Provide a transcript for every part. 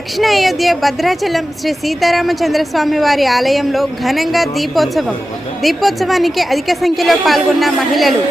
దక్షిణ అయోధ్య భద్రాచలం శ్రీ సీతారామచంద్రస్వామి వారి ఆలయంలో ఘనంగా దీపోత్సవానికి అధిక సంఖ్యలో పాల్గొన్న మహిళలు.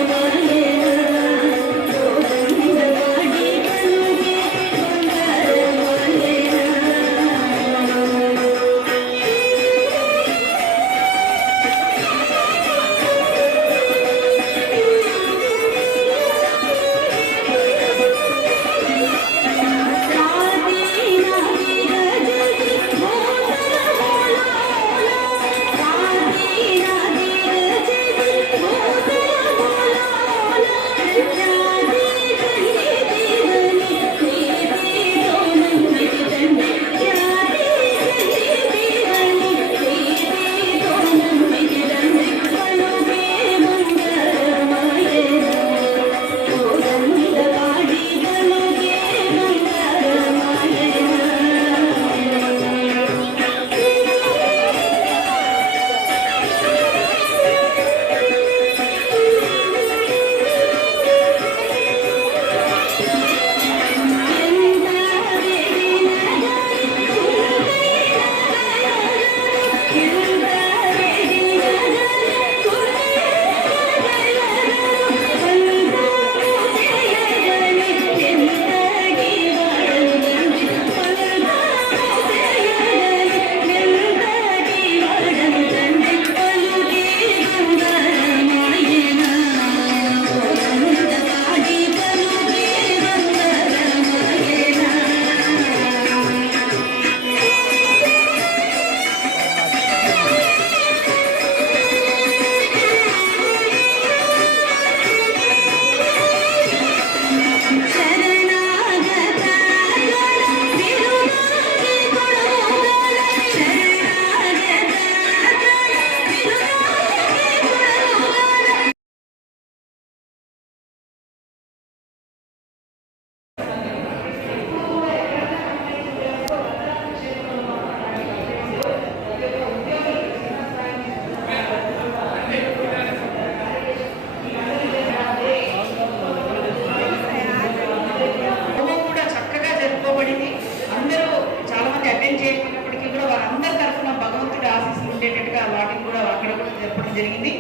జరిగింది.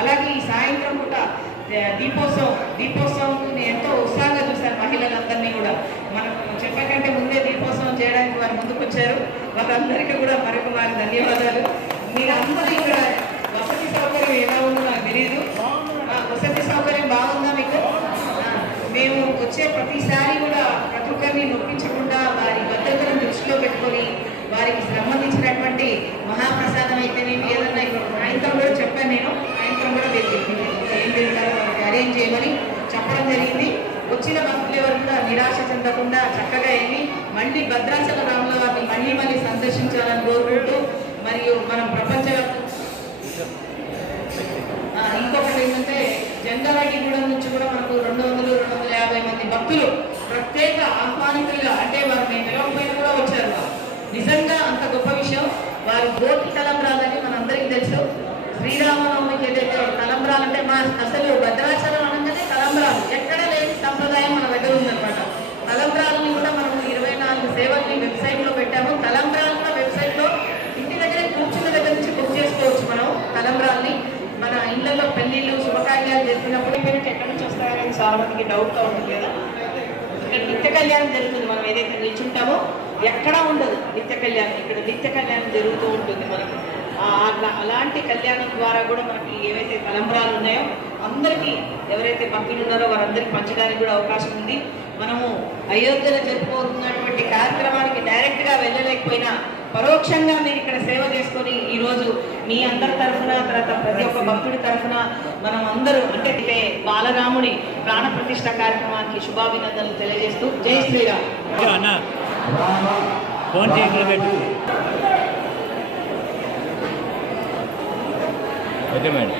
అలాగే ఈ సాయంత్రం పూట దీపోత్సవం ఎంతో ఉత్సాహంగా చూశారు మహిళలందరినీ కూడా. మనకు చెప్పకంటే ముందే దీపోత్సవం చేయడానికి వారు ముందుకు వచ్చారు. వారందరికీ కూడా మరొక వారి ధన్యవాదాలు. మీరందరూ ఇక్కడ వసతి సౌకర్యం ఎలా ఉందో నాకు తెలియదు. వసతి సౌకర్యం బాగుందా మీకు? మేము వచ్చే ప్రతిసారి కూడా ప్రతి ఒక్కరిని నొప్పించకుండా వారి భద్రతను దృష్టిలో పెట్టుకొని వారికి సంబంధించినటువంటి మహాప్రసాదం అయితేనేమి ఏదన్నా ఇప్పుడు సాయంత్రం కూడా చెప్పాను. నేను సాయంత్రం కూడా ఏం తింటారో వారికి అరేంజ్ చేయమని చెప్పడం జరిగింది. వచ్చిన భక్తులు ఎవరు కూడా నిరాశ చెందకుండా చక్కగా వెళ్ళి మళ్ళీ భద్రాచల రాముల వారిని మళ్ళీ సందర్శించాలని కోరుకుంటూ, మరియు మనం ప్రపంచవ్యాప్తంగా ఇంకొకటి ఏంటంటే జంగారెడ్డిగూడెం నుంచి కూడా మనకు 200-250 మంది భక్తులు ప్రత్యేక ఆహ్వానితులుగా, అంటే వారు మేము పిలవకపోయినా కూడా వచ్చారు. నిజంగా అంత గొప్ప విషయం. వారి గోటి తలంబ్రాలని మనందరికీ తెలుసు. శ్రీరామనవమికి ఏదైతే తలంబ్రాలంటే అసలు భద్రాచలం అనగానే తలంబ్రాలు ఎక్కడ లేని సంప్రదాయం మన దగ్గర ఉందన్నమాట. తలంబ్రాలని కూడా మనం 24 సేవల్ని వెబ్సైట్లో పెట్టాము. తలంబ్రాలు కూడా వెబ్సైట్లో ఇంటి దగ్గరే కూర్చున్న దగ్గర నుంచి బుక్ చేసుకోవచ్చు. మనం తలంబ్రాల్ని మన ఇళ్లలో పెళ్లిళ్ళు శుభకార్యాలు జరిపినప్పుడు ఎక్కడి నుంచి వస్తాయని చాలా మందికి డౌట్గా ఉంటుంది కదా. ఇక్కడ నిత్య కళ్యాణం జరుగుతుంది. మనం ఏదైతే నిల్చుంటామో ఎక్కడా ఉండదు నిత్య కళ్యాణం. ఇక్కడ నిత్య కళ్యాణం జరుగుతూ ఉంటుంది మనకి. అలాంటి కళ్యాణం ద్వారా కూడా మనకి ఏవైతే తలంబ్రాలు ఉన్నాయో అందరికీ, ఎవరైతే భక్తులు ఉన్నారో వారందరికీ పంచడానికి కూడా అవకాశం ఉంది. మనము అయోధ్యలో జరుపుకోతున్నటువంటి కార్యక్రమానికి డైరెక్ట్గా వెళ్ళలేకపోయినా పరోక్షంగా మీరు ఇక్కడ సేవ చేసుకొని ఈరోజు మీ అందరి తరఫున, తర్వాత ప్రతి ఒక్క భక్తుడి తరఫున మనం అందరూ అంటే బాలరాముడి ప్రాణ ప్రతిష్ఠ కార్యక్రమానికి శుభాభినందనలు తెలియజేస్తూ జై శ్రీరామ్. Okay madam.